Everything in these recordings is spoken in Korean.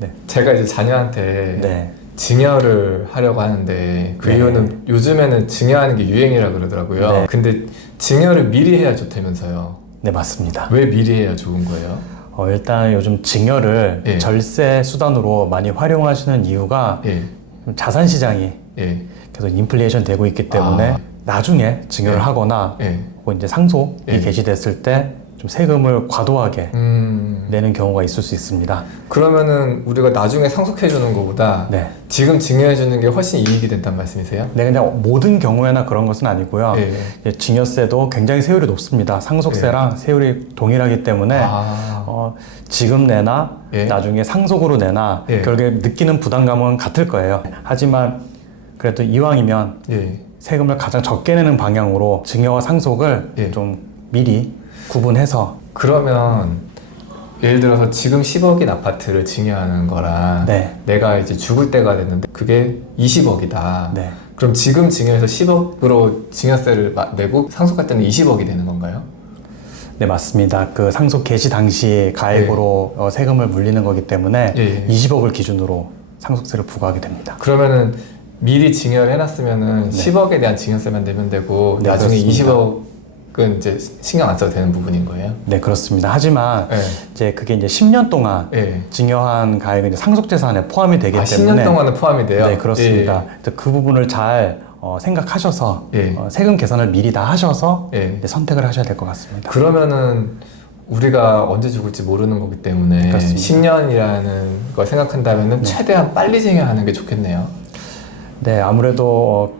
네. 제가 이제 자녀한테 네. 증여를 하려고 하는데 그 네. 이유는 요즘에는 증여하는 게 유행이라 그러더라고요. 네. 근데 증여를 미리 해야 좋다면서요. 네, 맞습니다. 왜 미리 해야 좋은 거예요? 일단 요즘 증여를 예. 절세 수단으로 많이 활용하시는 이유가 예. 자산 시장이 예. 계속 인플레이션 되고 있기 때문에 아. 나중에 증여를 예. 하거나 예. 혹은 이제 상속이 예. 개시됐을 때 좀 세금을 과도하게 내는 경우가 있을 수 있습니다. 그러면은 우리가 나중에 상속해 주는 것보다 네. 지금 증여해 주는 게 훨씬 이익이 된다는 말씀이세요? 네, 그냥 모든 경우에나 그런 것은 아니고요. 예. 이제 증여세도 굉장히 세율이 높습니다. 상속세랑 세율이 동일하기 때문에 지금 내나 예. 나중에 상속으로 내나 예. 결국에 느끼는 부담감은 같을 거예요. 하지만 그래도 이왕이면 예. 세금을 가장 적게 내는 방향으로 증여와 상속을 예. 좀 미리 구분해서 그러면 예를 들어서 지금 10억인 아파트를 증여하는 거랑 네. 내가 이제 죽을 때가 됐는데 그게 20억이다. 네. 그럼 지금 증여해서 10억으로 증여세를 내고 상속할 때는 20억이 되는 건가요? 네, 맞습니다. 그 상속 개시 당시 가액으로 세금을 물리는 거기 때문에 예. 20억을 기준으로 상속세를 부과하게 됩니다. 그러면은 미리 증여를 해놨으면은 네. 10억에 대한 증여세만 내면 되고 네, 나중에 그렇습니다. 20억은 이제 신경 안 써도 되는 부분인 거예요? 네, 그렇습니다. 하지만 네. 이제 그게 이제 10년 동안 예. 증여한 가액은 이제 상속재산에 포함이 되기 때문에 10년 동안은 포함이 돼요? 네, 그렇습니다. 예. 그래서 그 부분을 잘 생각하셔서 예. 세금 계산을 미리 다 하셔서 예. 네, 선택을 하셔야 될 것 같습니다. 그러면은 우리가 언제 죽을지 모르는 거기 때문에 그렇습니다. 10년이라는 걸 생각한다면은 최대한 빨리 증여하는 게 좋겠네요. 네, 아무래도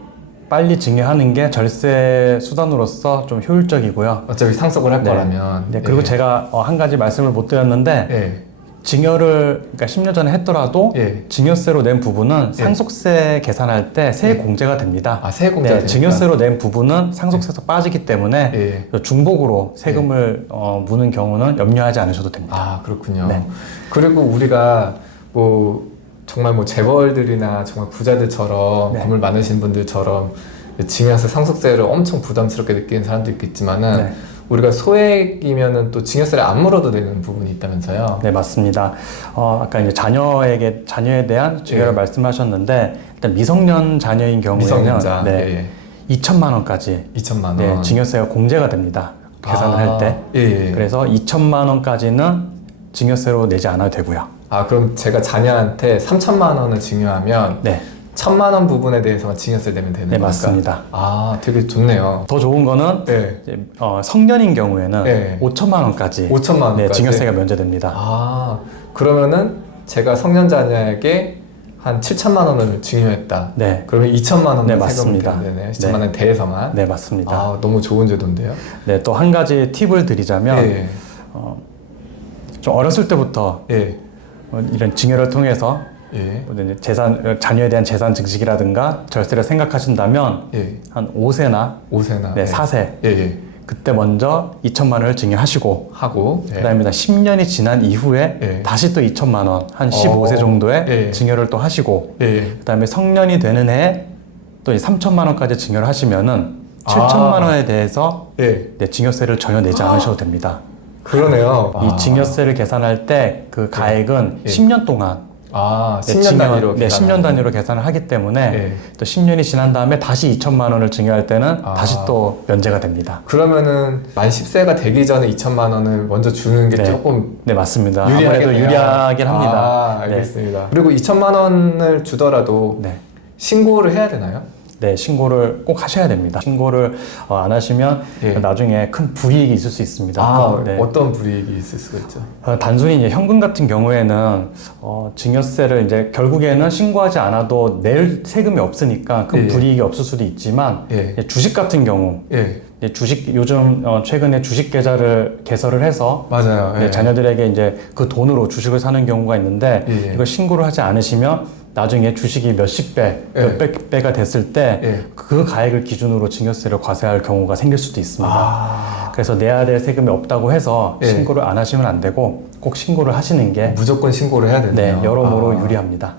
빨리 증여하는 게 절세 수단으로서 좀 효율적이고요. 어차피 상속을 할 네. 거라면. 네, 그리고 예. 제가 한 가지 말씀을 못 드렸는데 예. 증여를 그러니까 10년 전에 했더라도 예. 증여세로 낸 부분은 상속세 계산할 때 세액 공제가 됩니다. 아, 세액 공제가 네, 되니까? 증여세로 낸 부분은 상속세에서 빠지기 때문에 예. 중복으로 세금을 무는 경우는 염려하지 않으셔도 됩니다. 아, 그렇군요. 네. 그리고 우리가 뭐 정말 뭐 재벌들이나 정말 부자들처럼 네. 건물 많으신 분들처럼 증여세 상속세를 엄청 부담스럽게 느끼는 사람도 있겠지만은 네. 우리가 소액이면은 또 증여세를 안 물어도 되는 부분이 있다면서요? 네, 맞습니다. 아까 이제 자녀에 대한 증여를 예. 말씀하셨는데 일단 미성년 자녀인 경우에는 미성년자. 네, 예. 2천만 원까지 2천만 원. 네, 증여세가 공제가 됩니다. 계산을 할 때. 예, 예. 그래서 2천만 원까지는 증여세로 내지 않아도 되고요. 아, 그럼 제가 자녀한테 3천만 원을 증여하면 네, 1천만 원 부분에 대해서만 증여세 내면 되는 네, 겁니까? 맞습니다. 아, 되게 좋네요. 더 좋은 거는 네. 이제, 성년인 경우에는 네. 5천만 원까지 5천만 원까지? 네, 증여세가 면제됩니다. 아, 그러면은 제가 성년 자녀에게 한 7천만 원을 증여했다. 네, 그러면 2천만 원만 네, 세금을 맞습니다. 내면 되네. 2천만 원 대해서만. 네, 맞습니다. 아, 너무 좋은 제도인데요. 네, 또 한 가지 팁을 드리자면 예. 좀 어렸을 때부터 예. 이런 증여를 통해서 예. 자녀에 대한 재산 증식이라든가 절세를 생각하신다면 예. 한 5세나 5세나. 네, 예. 4세 예. 예. 그때 먼저 2천만 원을 증여하시고 하고. 예. 그다음에 10년이 지난 이후에 예. 다시 또 2천만 원, 한 15세 정도에 예. 증여를 또 하시고 예. 그다음에 성년이 되는 해에 또 3천만 원까지 증여를 하시면은 7천만 원에 대해서 예. 네, 증여세를 전혀 내지 않으셔도 됩니다. 그러네요. 이 증여세를 계산할 때 그 가액은 예. 10년 동안 아, 네, 10년 단위로 네, 계산하는 10년 단위로 계산을 하기 때문에 예. 또 10년이 지난 다음에 다시 2천만 원을 증여할 때는 아. 다시 또 면제가 됩니다. 그러면은 만 10세가 되기 전에 2천만 원을 먼저 주는 게 네. 조금 네, 맞습니다. 유리하겠네요. 아무래도 유리하긴 합니다. 아, 알겠습니다. 그리고 2천만 원을 주더라도 네. 신고를 해야 되나요? 네, 신고를 꼭 하셔야 됩니다. 신고를 안 하시면 예. 나중에 큰 불이익이 있을 수 있습니다. 아, 네. 어떤 불이익이 있을 수가 있죠? 단순히 이제 현금 같은 경우에는 증여세를 이제 결국에는 신고하지 않아도 낼 세금이 없으니까 큰 예. 불이익이 없을 수도 있지만 예. 주식 같은 경우 예, 주식 요즘 최근에 주식 계좌를 개설을 해서 맞아요. 예. 자녀들에게 이제 그 돈으로 주식을 사는 경우가 있는데 예. 이걸 신고를 하지 않으시면 나중에 주식이 몇십 배, 예. 몇백 배가 됐을 때 예. 그 가액을 기준으로 증여세를 과세할 경우가 생길 수도 있습니다. 아, 그래서 내야 될 세금이 없다고 해서 예. 신고를 안 하시면 안 되고 꼭 신고를 하시는 게 무조건 신고를 해야 되네요. 네, 여러모로 아. 유리합니다.